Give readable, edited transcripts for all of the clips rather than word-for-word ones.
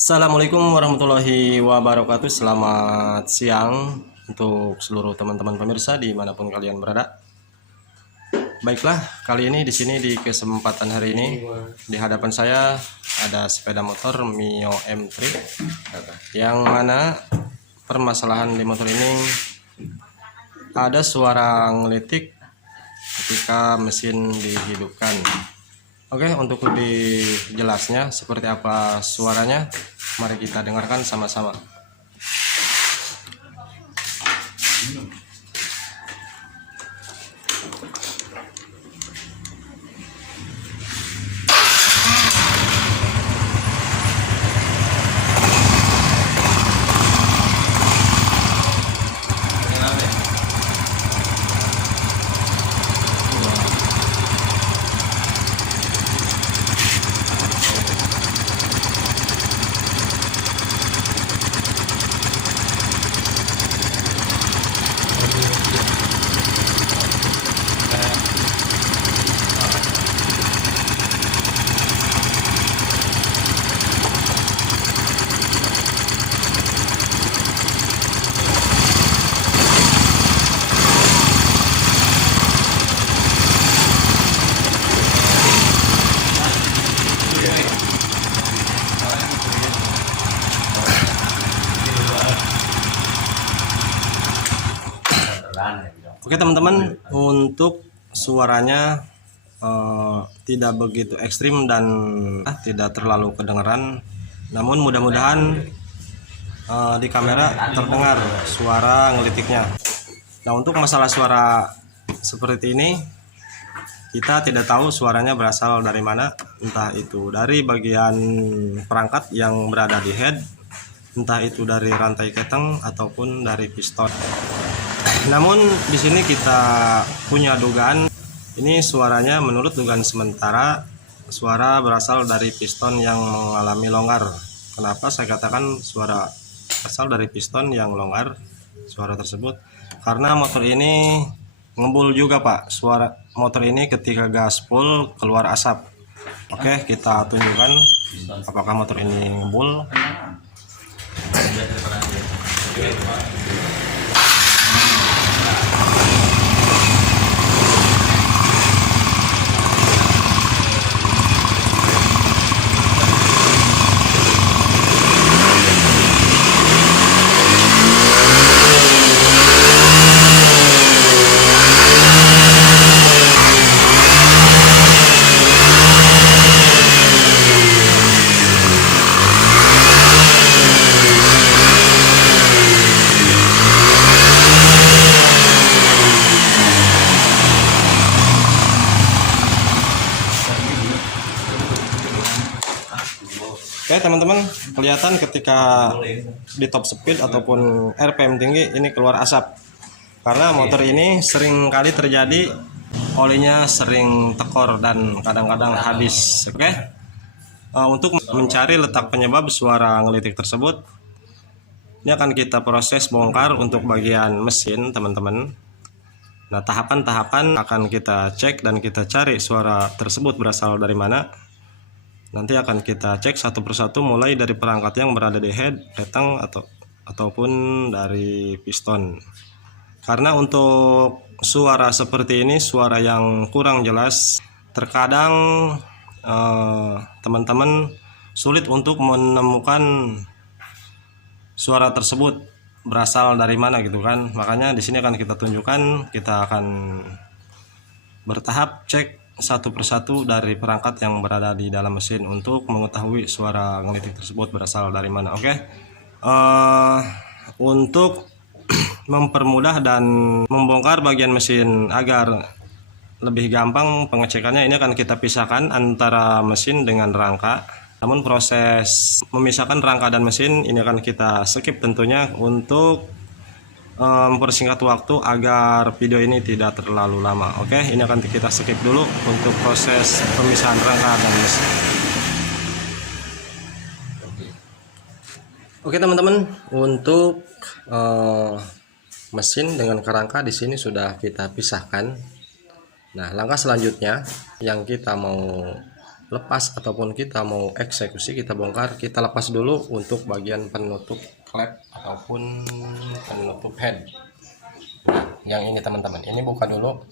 Assalamualaikum warahmatullahi wabarakatuh. Selamat siang untuk seluruh teman-teman pemirsa dimanapun kalian berada. Baiklah, kali ini di sini di kesempatan hari ini di hadapan saya ada sepeda motor Mio M3 yang mana permasalahan di motor ini ada suara ngelitik ketika mesin dihidupkan. Oke, untuk lebih jelasnya seperti apa suaranya, mari kita dengarkan sama-sama. Oke teman-teman, untuk suaranya tidak begitu ekstrim dan tidak terlalu kedengaran, namun mudah-mudahan di kamera terdengar suara ngelitiknya. Nah, untuk masalah suara seperti ini kita tidak tahu suaranya berasal dari mana, entah itu dari bagian perangkat yang berada di head, entah itu dari rantai keteng ataupun dari piston. Namun di sini kita punya dugaan, ini suaranya menurut dugaan sementara suara berasal dari piston yang mengalami longgar. Kenapa saya katakan suara berasal dari piston yang longgar suara tersebut? Karena motor ini ngebul juga, Pak. Suara motor ini ketika gas full keluar asap. Oke, kita tunjukkan apakah motor ini ngebul. Oke teman-teman, kelihatan ketika di top speed ataupun RPM tinggi ini keluar asap. Karena motor ini sering kali terjadi olinya sering tekor dan kadang-kadang habis. Oke, untuk mencari letak penyebab suara ngelitik tersebut, ini akan kita proses bongkar untuk bagian mesin teman-teman. Nah, tahapan-tahapan akan kita cek dan kita cari suara tersebut berasal dari mana. Nanti akan kita cek satu persatu mulai dari perangkat yang berada di head, keteng ataupun dari piston. Karena untuk suara seperti ini suara yang kurang jelas, terkadang teman-teman sulit untuk menemukan suara tersebut berasal dari mana gitu kan. Makanya di sini akan kita tunjukkan, kita akan bertahap cek satu persatu dari perangkat yang berada di dalam mesin untuk mengetahui suara ngelitik tersebut berasal dari mana. Oke, untuk mempermudah dan membongkar bagian mesin agar lebih gampang pengecekannya, ini akan kita pisahkan antara mesin dengan rangka. Namun proses memisahkan rangka dan mesin ini akan kita skip tentunya untuk mempersingkat waktu agar video ini tidak terlalu lama. Oke, ini akan kita skip dulu untuk proses pemisahan rangka dan mesin. Oke teman-teman, untuk mesin dengan kerangka di sini sudah kita pisahkan. Nah, langkah selanjutnya yang kita mau lepas ataupun kita mau eksekusi, kita bongkar, kita lepas dulu untuk bagian penutup klep ataupun penutup head. Nah, yang ini teman-teman, ini buka dulu.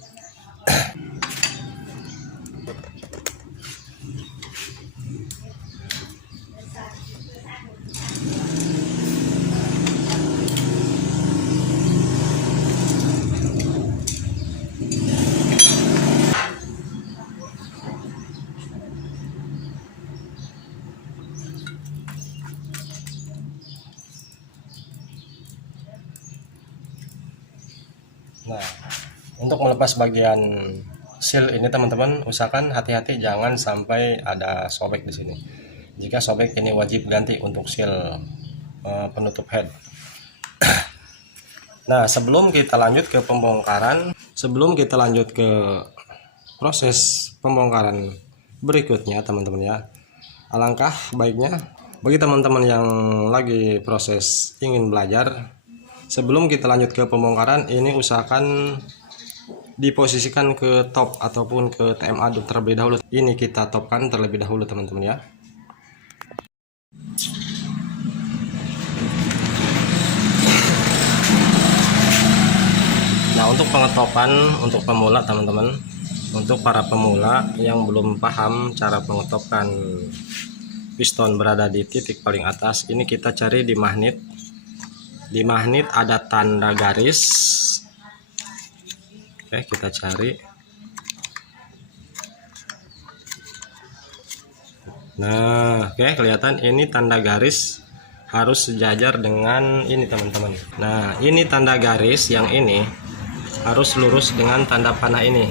Nah, untuk melepas bagian seal ini teman-teman, usahakan hati-hati jangan sampai ada sobek di sini. Jika sobek, ini wajib ganti untuk seal penutup head. Nah, sebelum kita lanjut ke pembongkaran, proses pembongkaran berikutnya teman-teman ya, alangkah baiknya bagi teman-teman yang lagi proses ingin belajar, sebelum kita lanjut ke pembongkaran, ini usahakan diposisikan ke top ataupun ke TMA terlebih dahulu. Ini kita topkan terlebih dahulu teman-teman ya. Nah, untuk pengetopan untuk pemula teman-teman, untuk para pemula yang belum paham cara pengetopan piston berada di titik paling atas, ini kita cari di magnet. Di magnet ada tanda garis. Oke, kita cari. Nah, oke, kelihatan ini tanda garis harus sejajar dengan ini teman-teman. Nah, ini tanda garis yang ini harus lurus dengan tanda panah ini.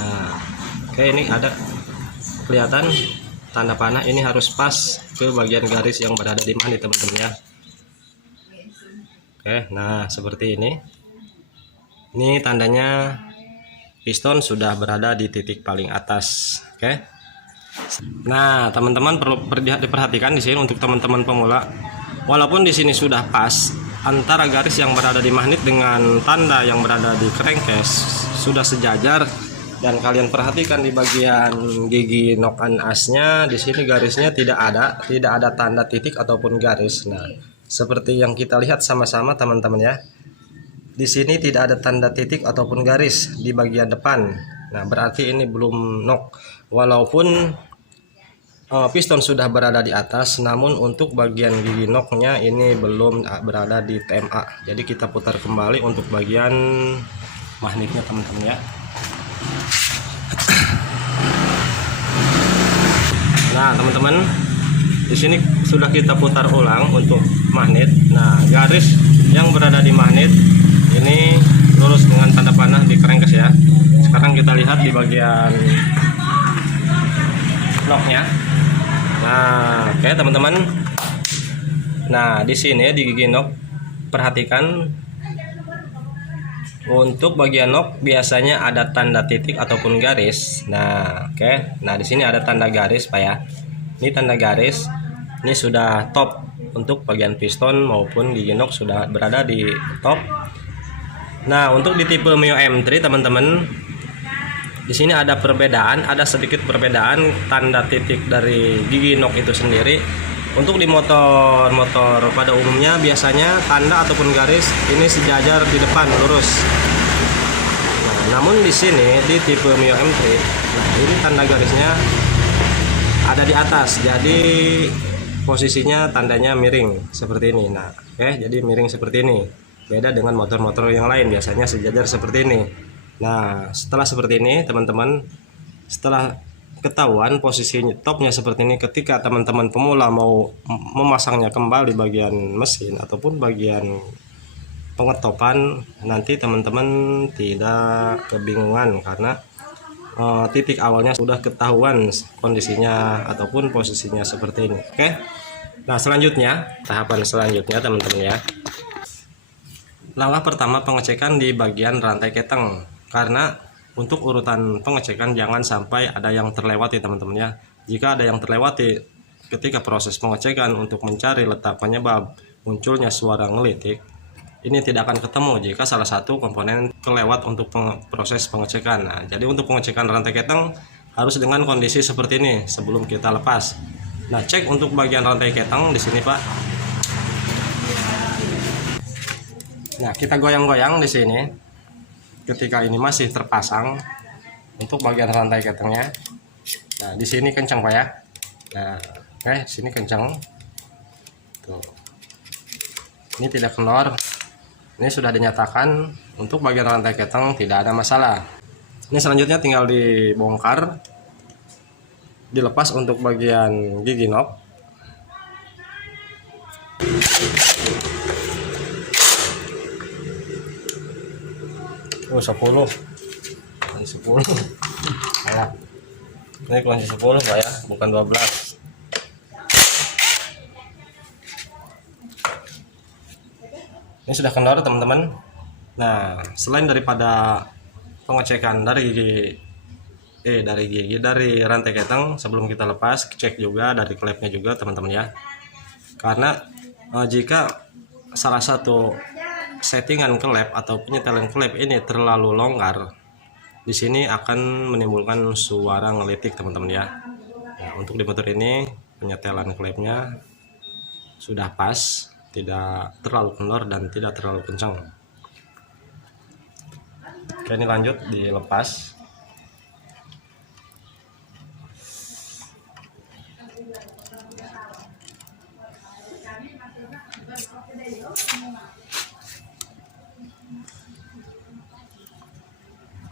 Nah, oke, ini ada kelihatan tanda panah ini harus pas ke bagian garis yang berada di magnet teman-teman ya. Oke, nah seperti ini. Ini tandanya piston sudah berada di titik paling atas. Oke. Nah, teman-teman perlu diperhatikan di sini untuk teman-teman pemula. Walaupun di sini sudah pas, antara garis yang berada di magnet dengan tanda yang berada di crankcase sudah sejajar, dan kalian perhatikan di bagian gigi nokan asnya, di sini garisnya tidak ada tanda titik ataupun garis. Nah, seperti yang kita lihat sama-sama teman-teman ya. Di sini tidak ada tanda titik ataupun garis di bagian depan. Nah, berarti ini belum nok. Walaupun piston sudah berada di atas, namun untuk bagian gigi noknya ini belum berada di TMA. Jadi kita putar kembali untuk bagian magnetnya teman-teman ya. Nah, teman-teman, di sini sudah kita putar ulang untuk magnet. Nah, garis yang berada di magnet ini lurus dengan tanda panah di crankcase ya. Sekarang kita lihat di bagian noknya. Nah, oke teman-teman. Nah, di sini di gigi nok, perhatikan untuk bagian nok biasanya ada tanda titik ataupun garis. Nah, oke. Nah, di sini ada tanda garis Pak ya. Ini tanda garis. Ini sudah top untuk bagian piston maupun gigi nok sudah berada di top. Nah, untuk di tipe Mio M3 teman-teman, di sini ada perbedaan, ada sedikit perbedaan tanda titik dari gigi nok itu sendiri. Untuk di motor pada umumnya biasanya tanda ataupun garis ini sejajar di depan lurus. Nah, namun di sini di tipe Mio M3, nah ini tanda garisnya ada di atas, jadi posisinya tandanya miring seperti ini. Nah, oke, jadi miring seperti ini. Beda dengan motor-motor yang lain, biasanya sejajar seperti ini. Nah, setelah seperti ini teman-teman, setelah ketahuan posisinya topnya seperti ini, ketika teman-teman pemula mau memasangnya kembali bagian mesin ataupun bagian pengetopan, nanti teman-teman tidak kebingungan karena titik awalnya sudah ketahuan kondisinya ataupun posisinya seperti ini. Oke. Nah, selanjutnya, tahapan selanjutnya teman-teman ya. Langkah pertama, pengecekan di bagian rantai keteng. Karena untuk urutan pengecekan jangan sampai ada yang terlewati teman-teman ya. Jika ada yang terlewati ketika proses pengecekan untuk mencari letak penyebab munculnya suara ngelitik, ini tidak akan ketemu jika salah satu komponen kelewat untuk proses pengecekan. Nah, jadi untuk pengecekan rantai keteng harus dengan kondisi seperti ini sebelum kita lepas. Nah, cek untuk bagian rantai keteng di sini, Pak. Nah, kita goyang-goyang di sini. Ketika ini masih terpasang untuk bagian rantai ketengnya. Nah, di sini kencang, Pak ya. Nah, oke, sini kencang. Tuh. Ini tidak kendor. Ini sudah dinyatakan untuk bagian rantai keteng tidak ada masalah. Ini selanjutnya tinggal dibongkar, dilepas untuk bagian gigi knob. Oh, 10. Kunci 10. Salah. Ini kunci 10, Pak ya, bukan 12. Ini sudah kendor, teman-teman. Nah, selain daripada pengecekan dari rantai keteng sebelum kita lepas, cek juga dari klepnya juga, teman-teman ya. Karena jika salah satu settingan klep atau penyetelan klep ini terlalu longgar, di sini akan menimbulkan suara ngelitik, teman-teman ya. Nah, untuk di motor ini penyetelan klepnya sudah pas, tidak terlalu kendor dan tidak terlalu kencang. Oke, ini lanjut dilepas.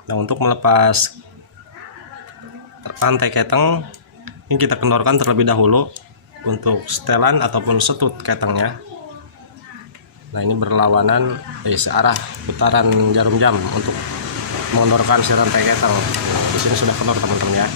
Nah, untuk melepas rantai keteng ini kita kendorkan terlebih dahulu untuk setelan ataupun setut ketengnya. Nah, ini berlawanan searah putaran jarum jam untuk mengendorkan si rantai keteng. Di sini sudah kendor, teman-teman ya.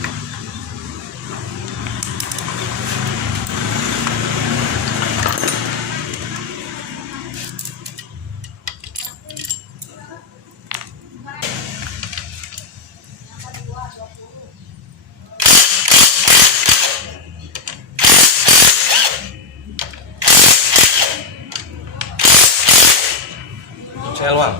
Luang.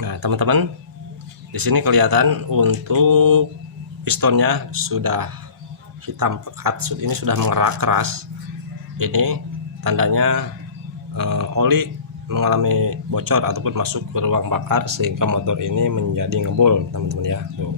Nah, teman-teman, di sini kelihatan untuk pistonnya sudah hitam pekat, ini sudah mengerak keras. Ini tandanya oli mengalami bocor ataupun masuk ke ruang bakar sehingga motor ini menjadi ngebul, teman-teman ya. Tuh.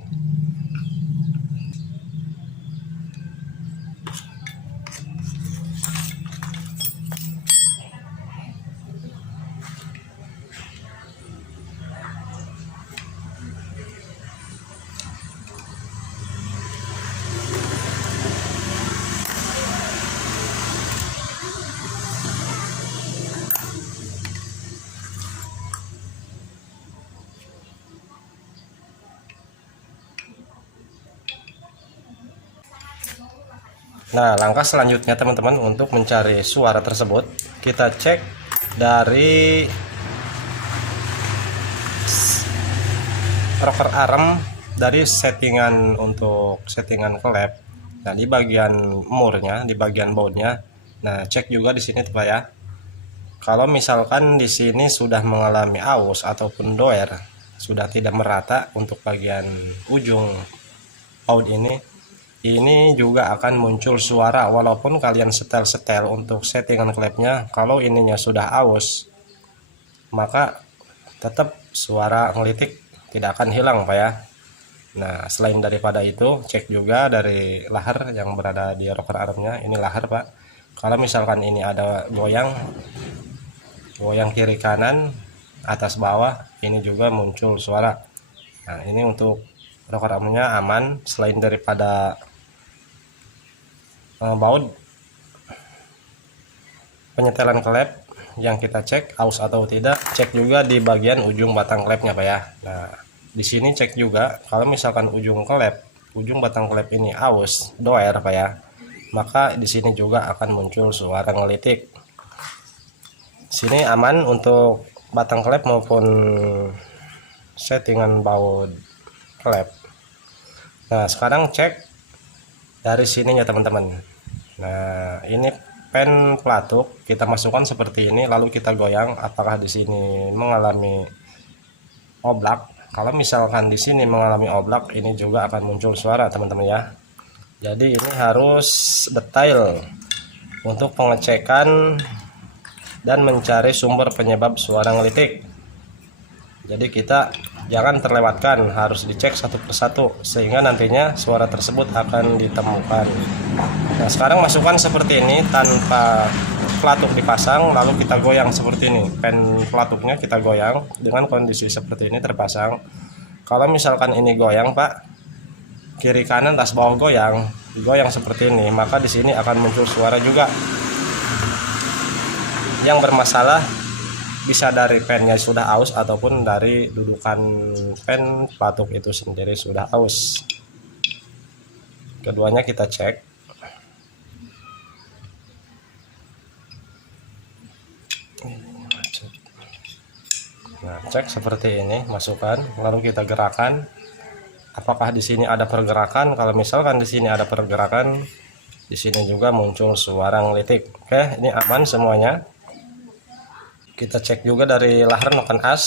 Nah, langkah selanjutnya teman-teman untuk mencari suara tersebut, kita cek dari rocker arm dari settingan untuk settingan klep. Nah, di bagian murnya, di bagian bautnya. Nah, cek juga di sini Pak ya. Kalau misalkan di sini sudah mengalami aus ataupun doer, sudah tidak merata untuk bagian ujung baut ini, ini juga akan muncul suara walaupun kalian setel-setel untuk settingan klepnya. Kalau ininya sudah aus, maka tetap suara ngelitik tidak akan hilang Pak ya. Nah, selain daripada itu, cek juga dari lahar yang berada di rocker armnya. Ini lahar Pak. Kalau misalkan ini ada goyang kiri kanan, atas bawah, ini juga muncul suara. Nah, ini untuk rocker armnya aman. Selain daripada baut penyetelan klep yang kita cek aus atau tidak, cek juga di bagian ujung batang klepnya Pak ya. Nah, di sini cek juga kalau misalkan ujung batang klep ini aus doer Pak ya, maka di sini juga akan muncul suara ngelitik. Sini aman untuk batang klep maupun settingan baut klep. Nah, sekarang cek dari sininya teman-teman. Nah, ini pen pelatuk kita masukkan seperti ini, lalu kita goyang apakah di sini mengalami oblak. Kalau misalkan di sini mengalami oblak, ini juga akan muncul suara teman-teman ya. Jadi ini harus detail untuk pengecekan dan mencari sumber penyebab suara ngelitik. Jadi kita jangan terlewatkan, harus dicek satu persatu sehingga nantinya suara tersebut akan ditemukan. Nah, sekarang masukkan seperti ini tanpa pelatuk dipasang, lalu kita goyang seperti ini. Pen pelatuknya kita goyang dengan kondisi seperti ini terpasang. Kalau misalkan ini goyang Pak, kiri kanan atas bawah goyang seperti ini, maka di sini akan muncul suara juga. Yang bermasalah bisa dari pennya sudah aus ataupun dari dudukan pen pelatuk itu sendiri sudah aus. Keduanya kita cek. Nah, cek seperti ini, masukkan, lalu kita gerakan. Apakah di sini ada pergerakan? Kalau misalkan di sini ada pergerakan, di sini juga muncul suara ngelitik. Oke, ini aman semuanya. Kita cek juga dari lahar noken as.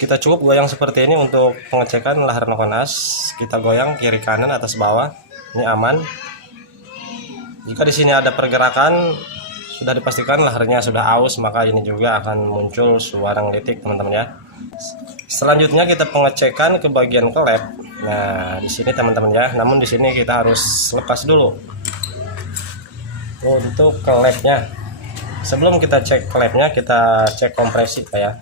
Kita cukup goyang seperti ini untuk pengecekan lahar noken as. Kita goyang kiri kanan atas bawah. Ini aman. Jika di sini ada pergerakan, sudah dipastikan laharnya sudah aus, maka ini juga akan muncul suara ngelitik teman-teman ya. Selanjutnya kita pengecekan ke bagian klep. Nah, di sini teman-teman ya. Namun di sini kita harus lepas dulu untuk klepnya. Sebelum kita cek klepnya, kita cek kompresi Pak ya.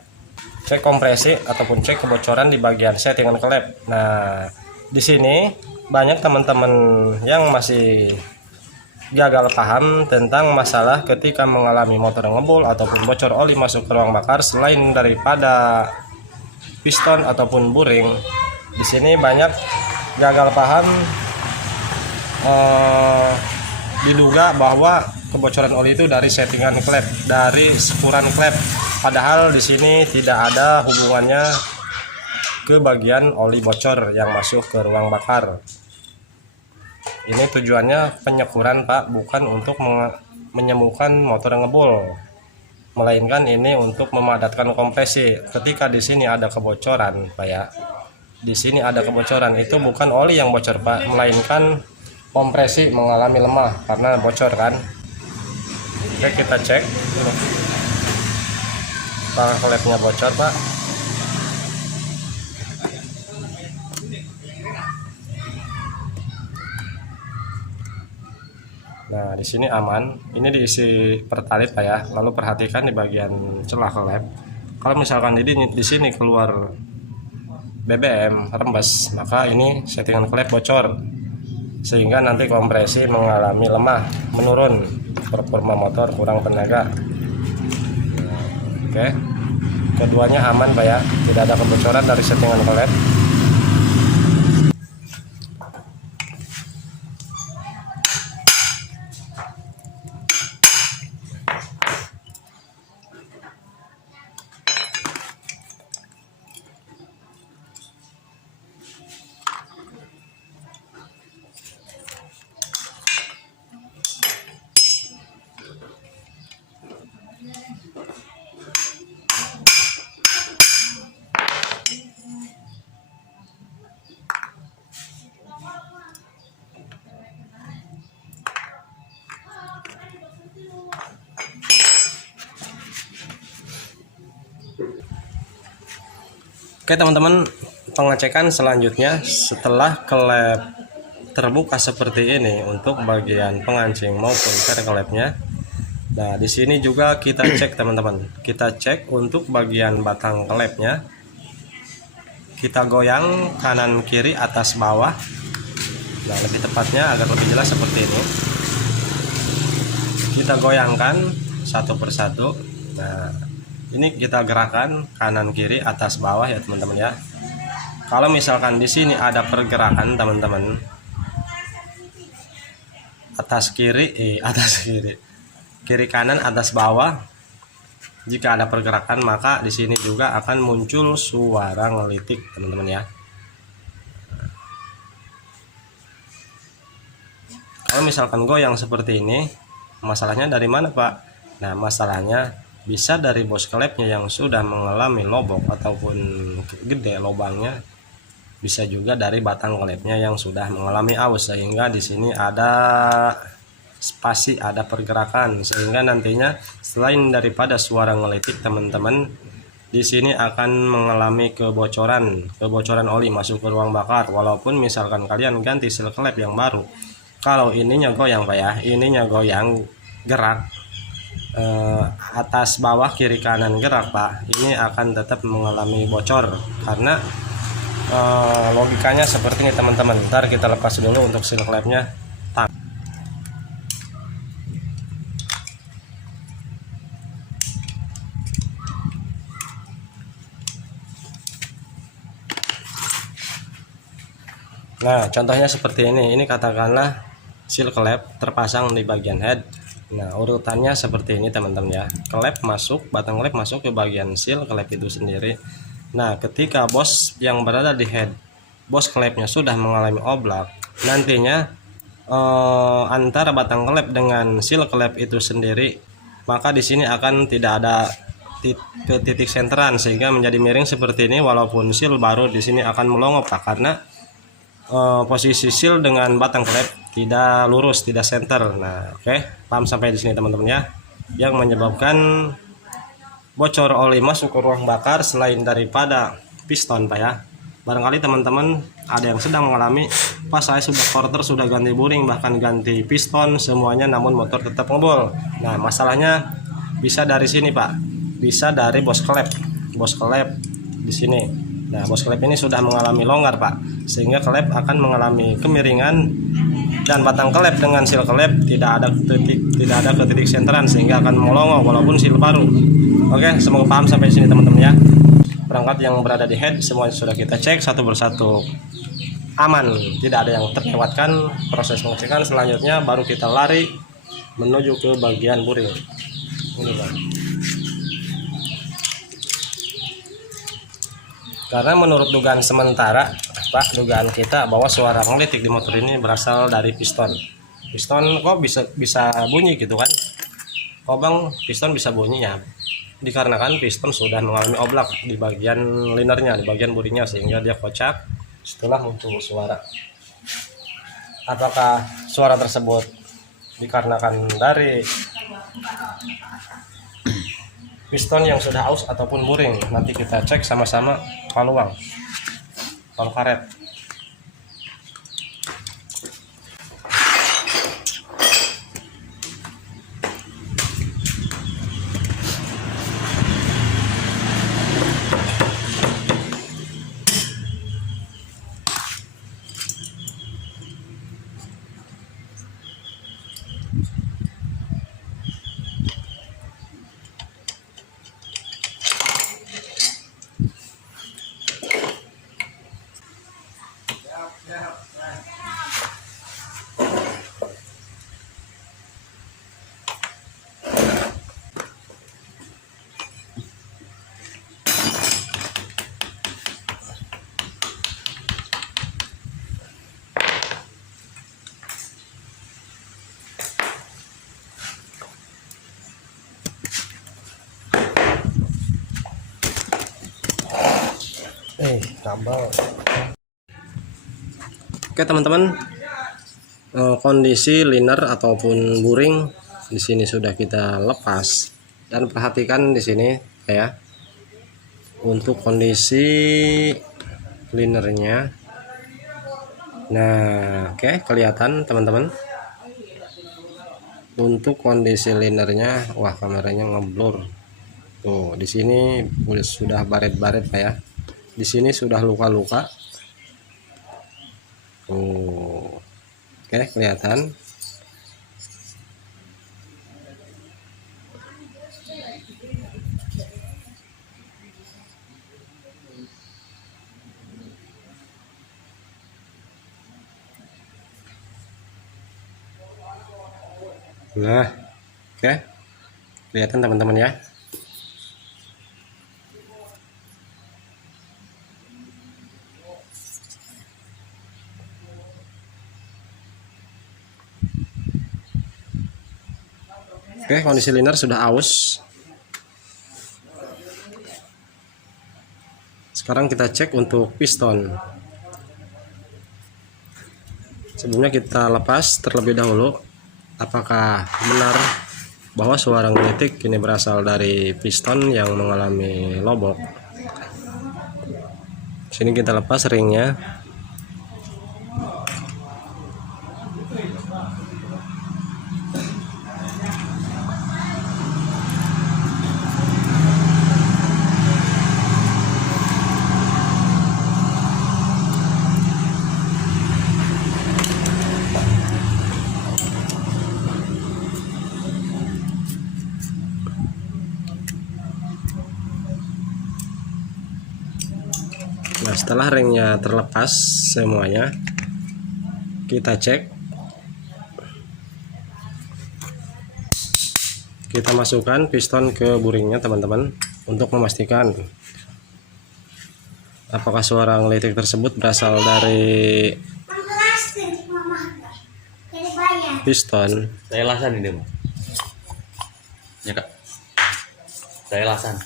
Cek kompresi ataupun cek kebocoran di bagian settingan klep. Nah, di sini banyak teman-teman yang masih gagal paham tentang masalah ketika mengalami motor ngebul ataupun bocor oli masuk ke ruang bakar. Selain daripada piston ataupun buring, di sini banyak gagal paham, diduga bahwa kebocoran oli itu dari settingan klep, dari sepuran klep. Padahal di sini tidak ada hubungannya ke bagian oli bocor yang masuk ke ruang bakar. Ini tujuannya penyekuran Pak, bukan untuk menyembuhkan motor ngebul, melainkan ini untuk memadatkan kompresi. Ketika di sini ada kebocoran Pak ya, di sini ada kebocoran, itu bukan oli yang bocor Pak, melainkan kompresi mengalami lemah karena bocor kan. Oke, kita cek apakah klepnya bocor Pak. Nah, di sini aman. Ini diisi pertalit Pak ya. Lalu perhatikan di bagian celah klep. Kalau misalkan di sini keluar BBM rembes, maka ini settingan klep bocor. Sehingga nanti kompresi mengalami lemah, menurun, performa motor kurang tenaga. Oke. Keduanya aman Pak ya. Tidak ada kebocoran dari settingan klep. Oke teman-teman, pengecekan selanjutnya setelah klep terbuka seperti ini untuk bagian pengancing maupun klepnya. Nah, di sini juga kita cek teman-teman. Kita cek untuk bagian batang klepnya. Kita goyang kanan kiri atas bawah. Nah, lebih tepatnya agar lebih jelas seperti ini. Kita goyangkan satu persatu. Nah, ini kita gerakan kanan kiri atas bawah ya teman-teman ya. Kalau misalkan di sini ada pergerakan teman-teman, atas kiri kiri kanan atas bawah, jika ada pergerakan maka di sini juga akan muncul suara ngelitik teman-teman ya. Kalau misalkan goyang seperti ini, masalahnya dari mana Pak? Nah, masalahnya bisa dari bos klepnya yang sudah mengalami lobok ataupun gede lubangnya, bisa juga dari batang klepnya yang sudah mengalami aus, sehingga di sini ada spasi, ada pergerakan, sehingga nantinya selain daripada suara ngelitik teman-teman, di sini akan mengalami kebocoran oli masuk ke ruang bakar. Walaupun misalkan kalian ganti seal klep yang baru, kalau ininya goyang Pak ya, ininya goyang gerak, atas bawah kiri kanan gerak Pak, ini akan tetap mengalami bocor karena logikanya seperti ini teman-teman. Ntar kita lepas dulu untuk seal klepnya. Nah, contohnya seperti ini katakanlah seal klep terpasang di bagian head. Nah, urutannya seperti ini teman-teman ya. Klep masuk, batang klep masuk ke bagian seal klep itu sendiri. Nah, ketika bos yang berada di head, bos klepnya sudah mengalami oblak, nantinya antara batang klep dengan seal klep itu sendiri, maka di sini akan tidak ada titik senteran sehingga menjadi miring seperti ini. Walaupun seal baru, di sini akan melongo Pak, karena posisi seal dengan batang klep tidak lurus, tidak center. Nah, oke, paham sampai di sini teman-teman ya. Yang menyebabkan bocor oli masuk ke ruang bakar selain daripada piston Pak ya, barangkali teman-teman ada yang sedang mengalami, Pak saya sudah porter, sudah ganti buring, bahkan ganti piston semuanya, namun motor tetap ngebul. Nah, masalahnya bisa dari sini Pak, bisa dari bos klep di sini. Nah, bos klep ini sudah mengalami longgar Pak, sehingga klep akan mengalami kemiringan, dan batang klep dengan seal klep tidak ada titik senteran sehingga akan melongo walaupun seal baru. Oke, semoga paham sampai sini teman-teman ya. Perangkat yang berada di head semuanya sudah kita cek satu persatu aman, tidak ada yang terlewatkan. Proses pengecekan selanjutnya baru kita lari menuju ke bagian buring. Ini Pak. Karena menurut dugaan sementara Pak, dugaan kita bahwa suara ngelitik di motor ini berasal dari piston. Piston kok bisa bunyi gitu kan? Kok Bang piston bisa bunyi ya? Dikarenakan piston sudah mengalami oblak di bagian linernya, di bagian buringnya, sehingga dia kocak setelah muncul suara. Apakah suara tersebut dikarenakan dari piston yang sudah aus ataupun buring? Nanti kita cek sama-sama palu karet. Tambal. Oke teman-teman, kondisi liner ataupun buring di sini sudah kita lepas, dan perhatikan di sini ya, untuk kondisi linernya. Nah, oke, kelihatan teman-teman. Untuk kondisi linernya, wah kameranya ngeblur. Tuh, di sini sudah baret-baret Pak ya. Di sini sudah luka-luka. Tuh. Oke, kelihatan. Nah, oke, kelihatan teman-teman ya. Oke, kondisi liner sudah aus. Sekarang kita cek untuk piston. Sebelumnya kita lepas terlebih dahulu. Apakah benar bahwa suara ngelitik ini berasal dari piston yang mengalami lobok? Sini kita lepas ringnya. Nah, setelah ringnya terlepas semuanya, kita cek. Kita masukkan piston ke buringnya teman-teman untuk memastikan apakah suara ngelitik tersebut berasal dari piston. Saya lasan ini, Mas. Ya, Kak. Saya lasan.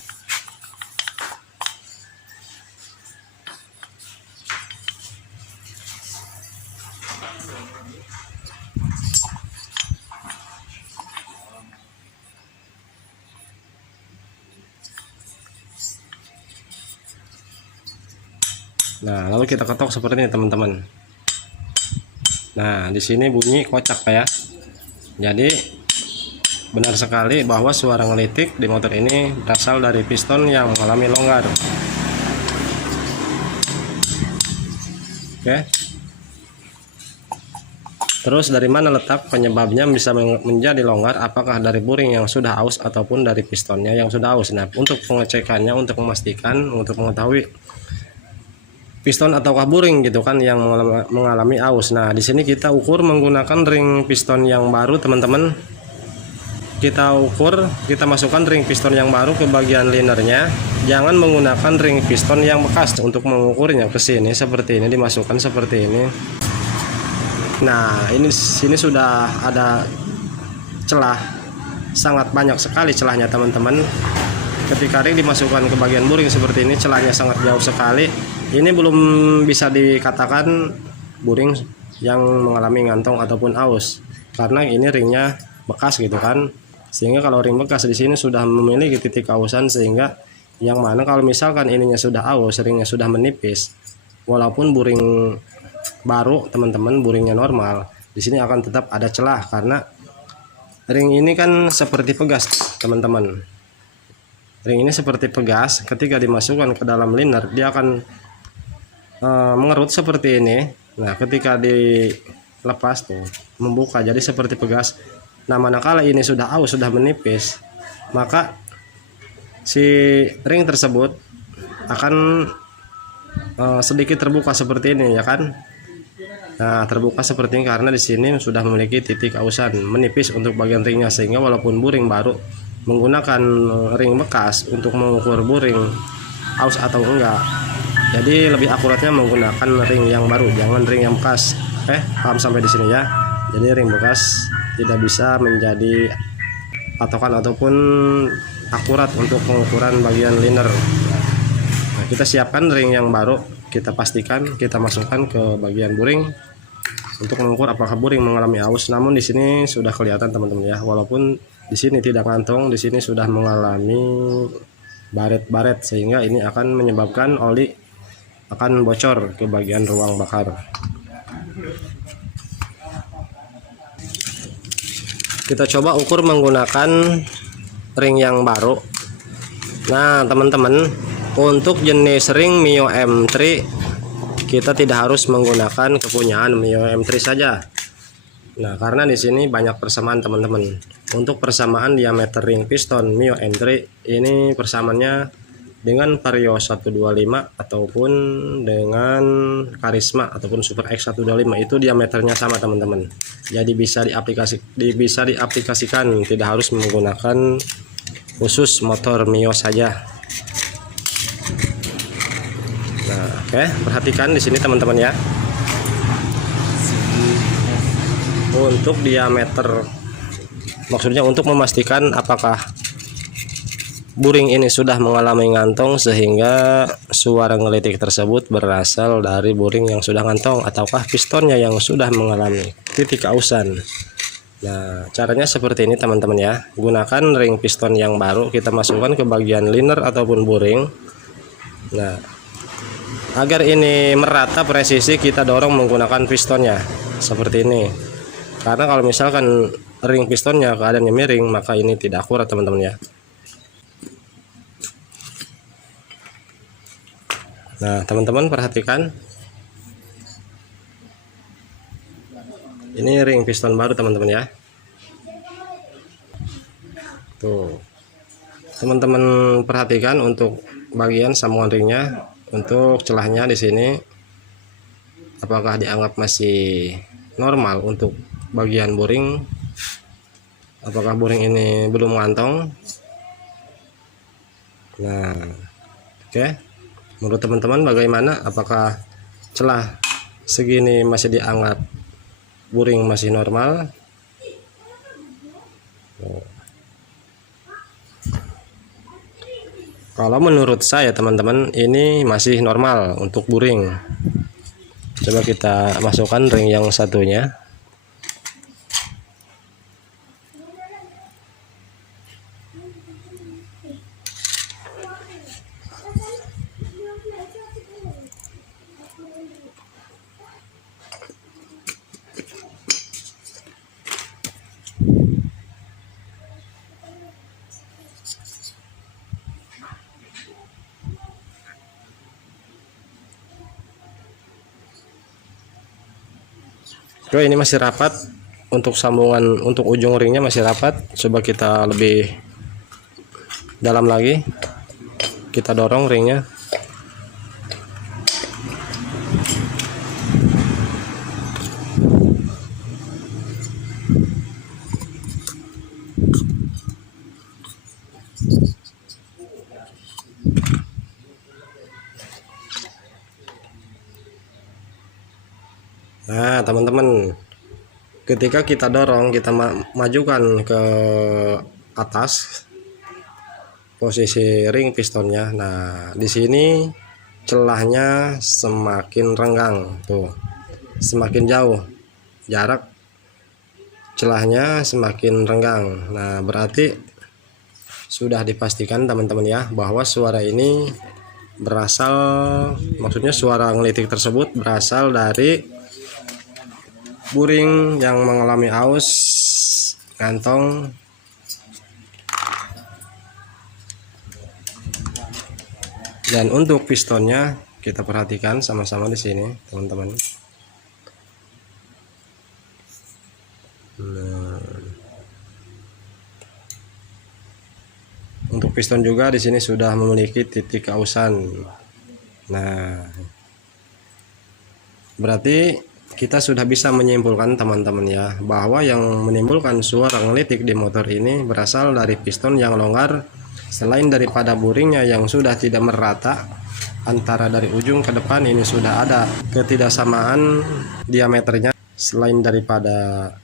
Nah, lalu kita ketok seperti ini teman-teman. Nah, di sini bunyi kocak Pak ya. Jadi benar sekali bahwa suara ngelitik di motor ini berasal dari piston yang mengalami longgar. Oke. Terus dari mana letak penyebabnya bisa menjadi longgar? Apakah dari buring yang sudah aus ataupun dari pistonnya yang sudah aus? Nah, untuk pengecekannya, untuk memastikan, untuk mengetahui piston ataukah buring gitu kan yang mengalami aus. Nah, di sini kita ukur menggunakan ring piston yang baru teman-teman. Kita ukur, kita masukkan ring piston yang baru ke bagian linernya. Jangan menggunakan ring piston yang bekas untuk mengukurnya. Ke sini seperti ini, dimasukkan seperti ini. Nah, ini sini sudah ada celah, sangat banyak sekali celahnya teman-teman. Ketika ring dimasukkan ke bagian buring seperti ini, celahnya sangat jauh sekali. Ini belum bisa dikatakan buring yang mengalami ngantong ataupun aus, karena ini ringnya bekas gitu kan. Sehingga kalau ring bekas di sini sudah memiliki titik ausan, sehingga yang mana kalau misalkan ininya sudah aus, ringnya sudah menipis, walaupun buring baru teman-teman, buringnya normal, di sini akan tetap ada celah karena ring ini kan seperti pegas teman-teman. Ring ini seperti pegas, ketika dimasukkan ke dalam liner dia akan mengerut seperti ini. Nah, ketika dilepas tuh membuka jadi seperti pegas. Nah, manakala ini sudah aus, sudah menipis, maka si ring tersebut akan sedikit terbuka seperti ini ya kan. Nah, terbuka seperti ini karena di sini sudah memiliki titik ausan, menipis untuk bagian ringnya, sehingga walaupun buring baru menggunakan ring bekas untuk mengukur buring aus atau enggak, jadi lebih akuratnya menggunakan ring yang baru, jangan ring yang bekas. Paham sampai di sini ya. Jadi ring bekas tidak bisa menjadi patokan ataupun akurat untuk pengukuran bagian liner. Nah, kita siapkan ring yang baru, kita pastikan kita masukkan ke bagian buring untuk mengukur apakah buring mengalami aus. Namun di sini sudah kelihatan teman-teman ya, walaupun di sini tidak ngantong, di sini sudah mengalami baret-baret, sehingga ini akan menyebabkan oli akan bocor ke bagian ruang bakar. Kita coba ukur menggunakan ring yang baru. Nah teman-teman, untuk jenis ring Mio M3 kita tidak harus menggunakan kepunyaan Mio M3 saja. Nah karena di sini banyak persamaan teman-teman. Untuk persamaan diameter ring piston Mio M3 ini persamaannya dengan Vario 125 ataupun dengan Karisma ataupun Super X 125 itu diameternya sama teman-teman. Jadi bisa diaplikasikan, tidak harus menggunakan khusus motor Mio saja. Nah, oke, perhatikan di sini teman-teman ya. Untuk diameter, maksudnya untuk memastikan apakah buring ini sudah mengalami ngantong sehingga suara ngelitik tersebut berasal dari buring yang sudah ngantong ataukah pistonnya yang sudah mengalami titik ausan. Nah caranya seperti ini teman-teman ya. Gunakan ring piston yang baru, kita masukkan ke bagian liner ataupun buring. Nah agar ini merata presisi, kita dorong menggunakan pistonnya seperti ini. Karena kalau misalkan ring pistonnya keadaannya miring, maka ini tidak akurat teman-teman ya. Nah teman-teman perhatikan, ini ring piston baru teman-teman ya. Tuh teman-teman perhatikan untuk bagian sambungan ringnya, untuk celahnya di sini apakah dianggap masih normal untuk bagian buring, apakah buring ini belum ngantong. Nah oke, menurut teman-teman bagaimana, apakah celah segini masih dianggap buring masih normal? Kalau menurut saya teman-teman ini masih normal untuk buring. Coba kita masukkan ring yang satunya. Oke, ini masih rapat untuk sambungan, untuk ujung ringnya masih rapat. Coba kita lebih dalam lagi, kita dorong ringnya. Nah teman-teman, ketika kita dorong, kita majukan ke atas posisi ring pistonnya. Nah di sini celahnya semakin renggang, tuh semakin jauh jarak celahnya semakin renggang. Nah berarti sudah dipastikan teman-teman ya bahwa suara ini berasal, maksudnya suara ngelitik tersebut berasal dari buring yang mengalami aus kantong. Dan untuk pistonnya kita perhatikan sama-sama di sini teman-teman. Nah, untuk piston juga di sini sudah memiliki titik ausan. Nah berarti kita sudah bisa menyimpulkan teman-teman ya bahwa yang menimbulkan suara ngelitik di motor ini berasal dari piston yang longgar, selain daripada buringnya yang sudah tidak merata antara dari ujung ke depan. Ini sudah ada ketidaksamaan diameternya, selain daripada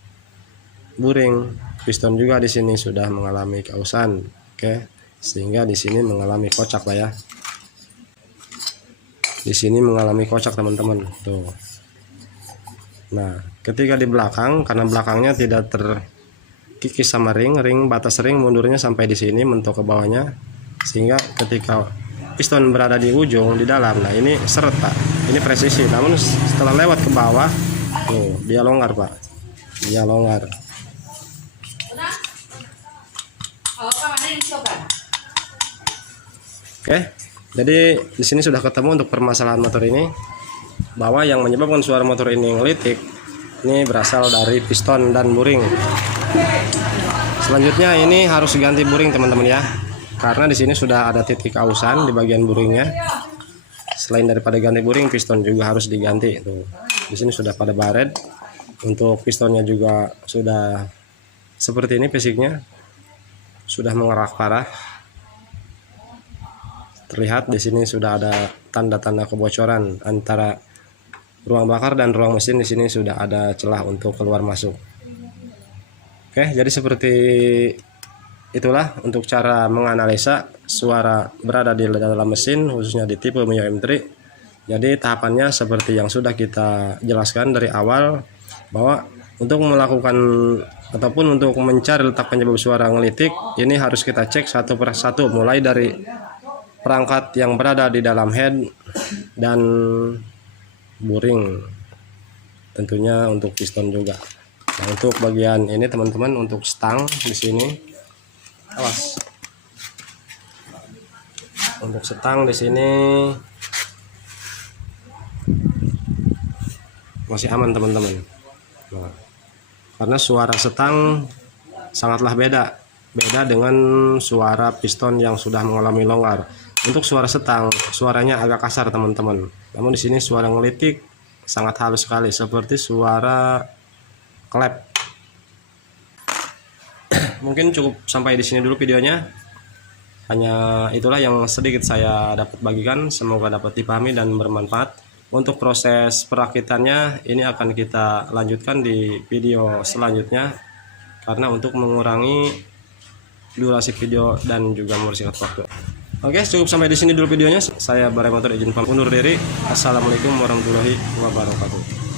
buring, piston juga di sini sudah mengalami keausan. Oke, sehingga di sini mengalami kocak lah ya. Di sini mengalami kocak teman-teman tuh. Nah ketika di belakang, karena belakangnya tidak terkikis sama ring batas ring mundurnya sampai di sini mentok ke bawahnya. sehingga ketika piston berada di ujung di dalam, nah ini seret Pak, ini presisi, namun setelah lewat ke bawah tuh dia longgar Pak, dia longgar. Oke, jadi di sini sudah ketemu untuk permasalahan motor ini, bahwa yang menyebabkan suara motor ini ngelitik ini berasal dari piston dan buring. Selanjutnya ini harus ganti buring teman-teman ya, karena di sini sudah ada titik ausan di bagian buringnya. Selain daripada ganti buring, piston juga harus diganti. Tuh, di sini sudah pada baret. Untuk pistonnya juga sudah seperti ini fisiknya, sudah mengerak parah. Terlihat di sini sudah ada tanda-tanda kebocoran antara ruang bakar dan ruang mesin. Di sini sudah ada celah untuk keluar masuk. Oke, jadi seperti itulah untuk cara menganalisa suara berada di dalam mesin, khususnya di tipe Mio M3. Jadi tahapannya seperti yang sudah kita jelaskan dari awal, bahwa untuk melakukan ataupun untuk mencari letak penyebab suara ngelitik, ini harus kita cek satu per satu, mulai dari perangkat yang berada di dalam head dan buring, tentunya untuk piston juga. Nah, untuk bagian ini teman-teman, untuk stang di sini, awas. Untuk stang di sini masih aman teman-teman. Nah, karena suara stang sangatlah beda dengan suara piston yang sudah mengalami longgar. Untuk suara stang, suaranya agak kasar teman-teman. Namun di sini suara ngelitik sangat halus sekali, seperti suara klep. Mungkin cukup sampai di sini dulu videonya. Hanya itulah yang sedikit saya dapat bagikan, semoga dapat dipahami dan bermanfaat. Untuk proses perakitannya ini akan kita lanjutkan di video selanjutnya, karena untuk mengurangi durasi video dan juga mempersingkat waktu. Oke, cukup sampai di sini dulu videonya. Saya Barai Motor izin pamit undur diri. Assalamualaikum warahmatullahi wabarakatuh.